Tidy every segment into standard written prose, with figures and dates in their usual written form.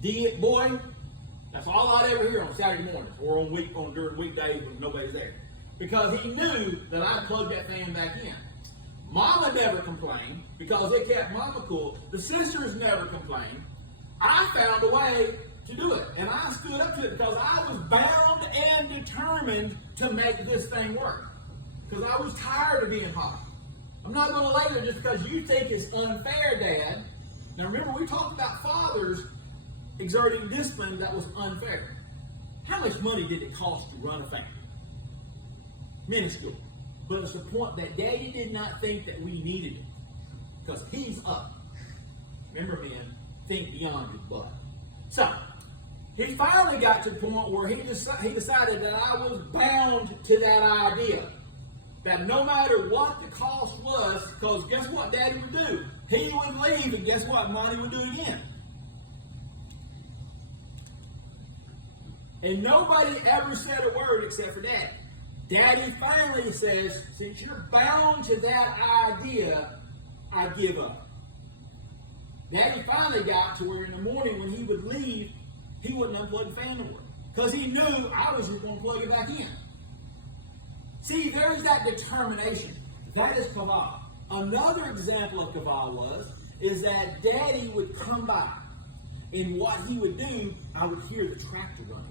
Did, boy, that's all I'd ever hear on Saturday mornings or during weekdays when nobody's there. Because he knew that I'd plug that fan back in. Mama never complained because it kept Mama cool. The sisters never complained. I found a way to do it. And I stood up to it because I was bound and determined to make this thing work. Because I was tired of being hot. I'm not going to lay there just because you think it's unfair, Dad. Now remember, we talked about fathers exerting discipline that was unfair. How much money did it cost to run a family? Minuscule. But it's the point that Daddy did not think that we needed it. Because he's up. Remember, men, think beyond your butt. So, he finally got to the point where he decided that I was bound to that idea. That no matter what the cost was, because guess what Daddy would do? He would leave, and guess what? Monty would do it again. And nobody ever said a word except for Daddy. Daddy finally says, since you're bound to that idea, I give up. Daddy finally got to where in the morning when he would leave, he wouldn't unplug the fan no more. Because he knew I was just going to plug it back in. See, there's that determination. That is kavah. Another example of kavah is that Daddy would come by. And what he would do, I would hear the tractor running.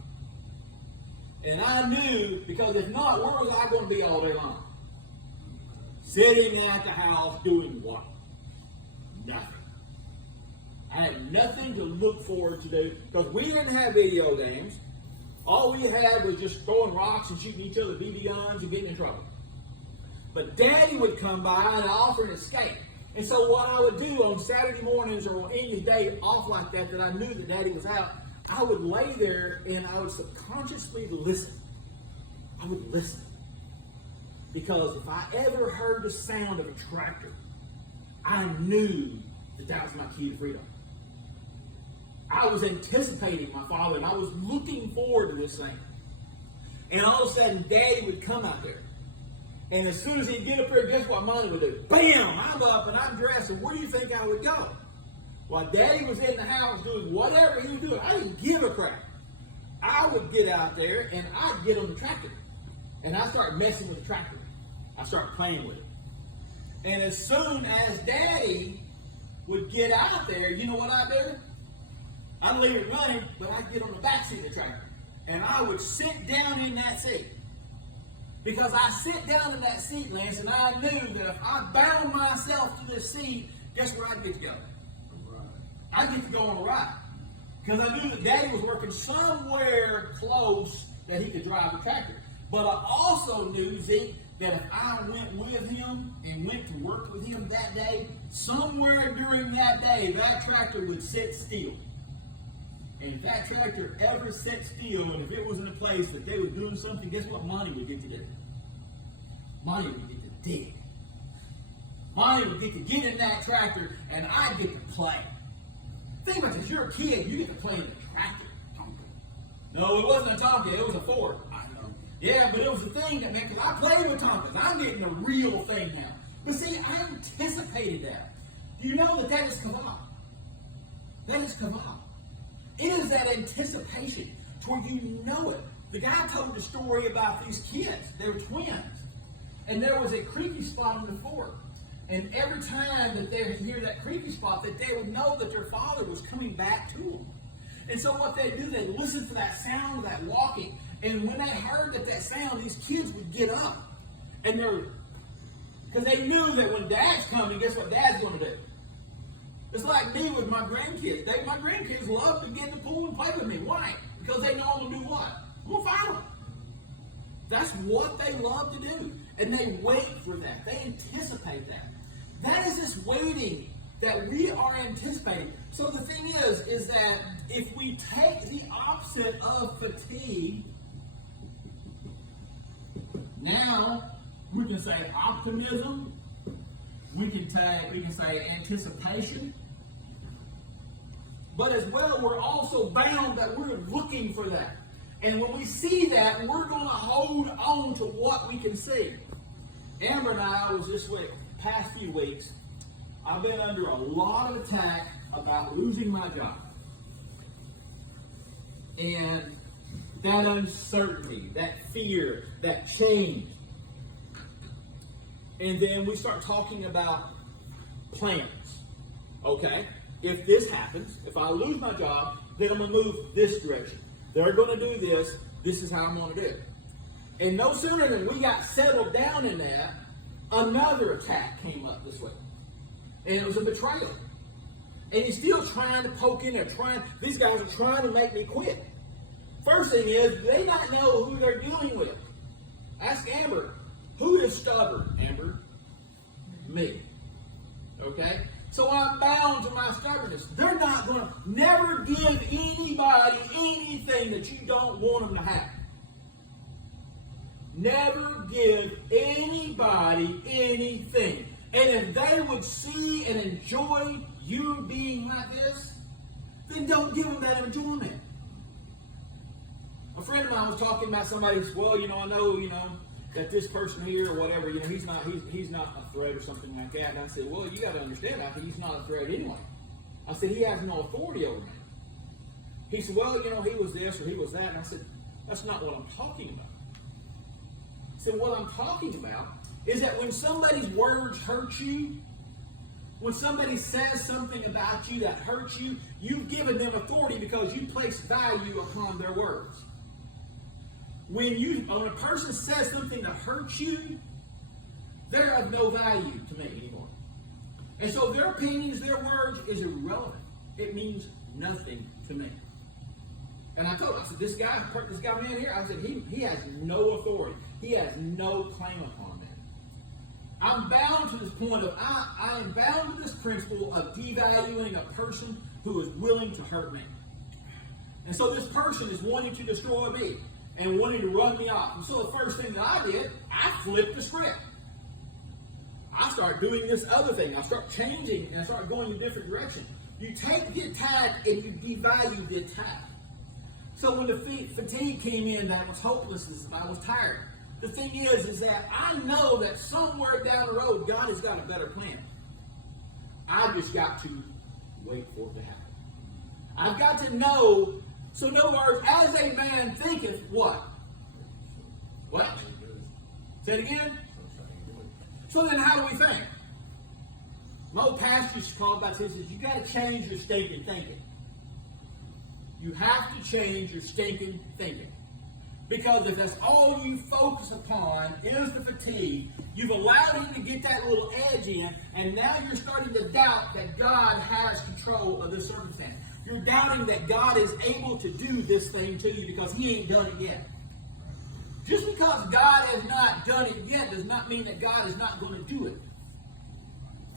And I knew, because if not, where was I going to be all day long? Sitting at the house doing what? Nothing. I had nothing to look forward to do, because we didn't have video games. All we had was just throwing rocks and shooting each other BB guns and getting in trouble. But Daddy would come by and offer an escape. And so what I would do on Saturday mornings or on any day off like that I knew that Daddy was out, I would lay there and I would subconsciously listen. I would listen. Because if I ever heard the sound of a tractor, I knew that was my key to freedom. I was anticipating my father and I was looking forward to this thing. And all of a sudden, Daddy would come out there. And as soon as he'd get up there, guess what Monty would do? Bam! I'm up and I'm dressed, and where do you think I would go? While Daddy was in the house doing whatever he was doing, I didn't give a crap. I would get out there and I'd get on the tractor. And I start messing with the tractor. I start playing with it. And as soon as Daddy would get out there, you know what I'd do? I'd leave it running, but I'd get on the back seat of the tractor. And I would sit down in that seat. Because I sit down in that seat, Lance, and I knew that if I bound myself to this seat, guess where I'd get to go? I'd get to go on a ride. Because I knew that Daddy was working somewhere close that he could drive the tractor. But I also knew, Zeke, that if I went with him and went to work with him that day, somewhere during that day, that tractor would sit still. And if that tractor ever sat still, and if it was in a place that they were doing something, guess what Monty would get to do? Monty would get to dig. Monty would get to get in that tractor, and I'd get to play. Think about this, you're a kid, you get to play in a tractor. No, it wasn't a Tonka, it was a Ford. I know. Yeah, but it was the thing that, man, because I played with Tonkas. I'm getting the real thing now. But see, I anticipated that. Do you know that is kavah? That is kavah. It is that anticipation to where you know it. The guy told the story about these kids. They were twins. And there was a creaky spot in the fort. And every time that they would hear that creaky spot, that they would know that their father was coming back to them. And so what they do, they listen for that sound of that walking. And when they heard that sound, these kids would get up. And because they knew that when Dad's coming, guess what Dad's going to do? It's like me with my grandkids. My grandkids love to get in the pool and play with me. Why? Because they know I'm going to do what? I'm going to follow them. That's what they love to do. And they wait for that. They anticipate that. That is this waiting that we are anticipating. So the thing is that if we take the opposite of fatigue, now we can say optimism. We can say anticipation. But as well, we're also bound that we're looking for that. And when we see that, we're going to hold on to what we can see. Amber and I was this week, past few weeks, I've been under a lot of attack about losing my job. and that uncertainty, that fear, that change. And then we start talking about plans. Okay, if this happens, if I lose my job, then I'm going to move this direction. They're going to do this. This is how I'm going to do it. And no sooner than we got settled down in that, another attack came up this week. And it was a betrayal. And he's still trying to poke in there, these guys are trying to make me quit. First thing is, they not know who they're dealing with. Ask Amber, who is stubborn, Amber? Me. Okay? So I'm bound to my stubbornness. They're not going to never give anybody anything that you don't want them to have. Never give anybody anything. And if they would see and enjoy you being like this, then don't give them that enjoyment. A friend of mine was talking about somebody who said, well, I know, that this person here or whatever, he's not a threat or something like that. And I said, well, you got to understand, I think he's not a threat anyway. I said, he has no authority over me. He said, well, he was this or he was that. And I said, that's not what I'm talking about. I said, what I'm talking about is that when somebody's words hurt you, when somebody says something about you that hurts you, you've given them authority because you place value upon their words. When a person says something that hurts you, they're of no value to me anymore. And so their opinions, their words is irrelevant. It means nothing to me. And I told him, I said, this guy man here, I said, he has no authority. He has no claim upon that. I'm bound to this point of, I am bound to this principle of devaluing a person who is willing to hurt me. And so this person is wanting to destroy me and wanting to run me off. And so the first thing that I did, I flipped the script. I start doing this other thing. I start changing and I start going in a different direction. You take the attack and you devalue the attack. So when the fatigue came in, that was hopelessness, I was tired. The thing is that I know that somewhere down the road, God has got a better plan. I just got to wait for it to happen. I've got to know. So in other words, as a man thinketh, what? What? Say it again. So then how do we think? My old pastor used to call about this, is you got to change your stinking thinking. You have to change your stinking thinking. Because if that's all you focus upon is the fatigue, you've allowed him to get that little edge in, and now you're starting to doubt that God has control of this circumstance. You're doubting that God is able to do this thing to you because he ain't done it yet. Just because God has not done it yet does not mean that God is not going to do it.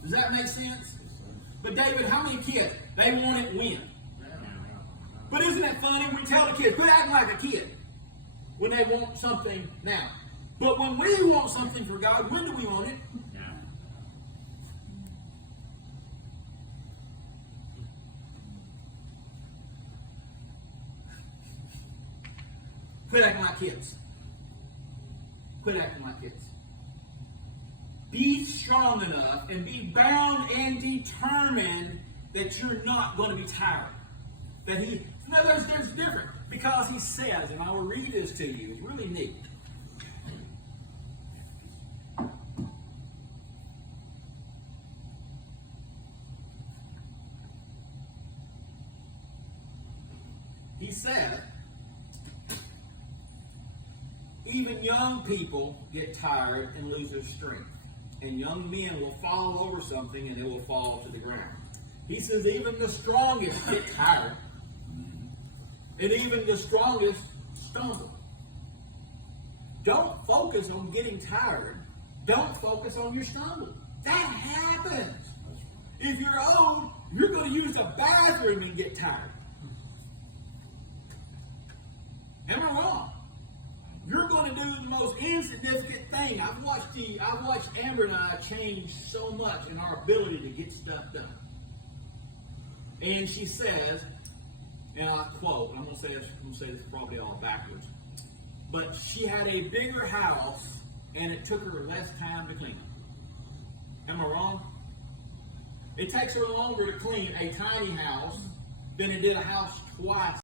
Does that make sense? But David, how many kids? They want it when? But isn't it funny? We tell the kids, quit acting like a kid when they want something now. But when we want something for God, when do we want it? Now. Quit acting like kids. Quit acting like kids. Be strong enough and be bound and determined that you're not going to be tired. There's different. Because he says, and I will read this to you, it's really neat. He said, even young people get tired and lose their strength. And young men will fall over something and it will fall to the ground. He says even the strongest get tired. And even the strongest stumble. Don't focus on getting tired. Don't focus on your stumble. That happens. If you're old, you're going to use the bathroom and get tired. Am I wrong? You're going to do the most insignificant thing. I've watched Amber and I change so much in our ability to get stuff done. And she says, and I quote, I'm going to say this probably all backwards, but she had a bigger house and it took her less time to clean it. Am I wrong? It takes her longer to clean a tiny house than it did a house twice